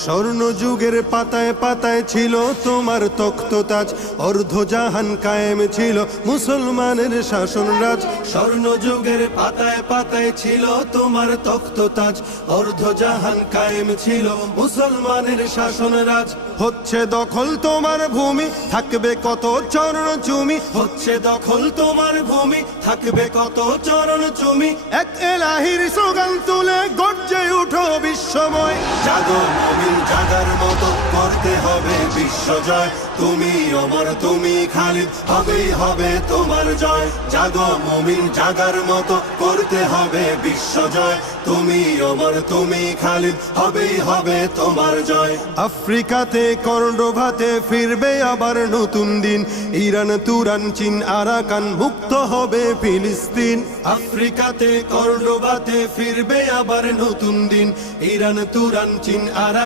স্বর্ণ যুগের পাতায় পাতায় ছিল তোমার তখ্ততাজ, অর্ধ জাহান কায়েম ছিল মুসলমানের শাসন রাজ। স্বর্ণ যুগের পাতায় পাতায় ছিল তোমার তখ্ততাজ, অর্ধ জাহান কায়েম ছিল মুসলমানের শাসন রাজ। হচ্ছে দখল তোমার ভূমি, থাকবে কত চরণ চুমি, হচ্ছে দখল তোমার ভূমি, থাকবে কত চরণ চুমি। এক এলাহির স্লোগান তুলে গর্জে উঠো বিশ্বময়, জাগো মুমিন জাগার মতো করতে হবে বিশ্বজয়। তুমি অমর তুমি খালিদ, হবেই হবে তোমার জয়। জাগো মুমিন জাগার মতো করতে হবে বিশ্বজয়। তুমি অমর তুমি খালিদ, হবেই হবে তোমার জয়। আফ্রিকাতে কর্ণভাতে ফিরবে আবার নতুন দিন, ইরান তুরান চীন আরাকান মুক্ত হবে ফিলিস্তিন। আফ্রিকাতে কর্ণভাতে ফিরবে আবার নতুন দিন, ইরান তুরান চীন আরাকান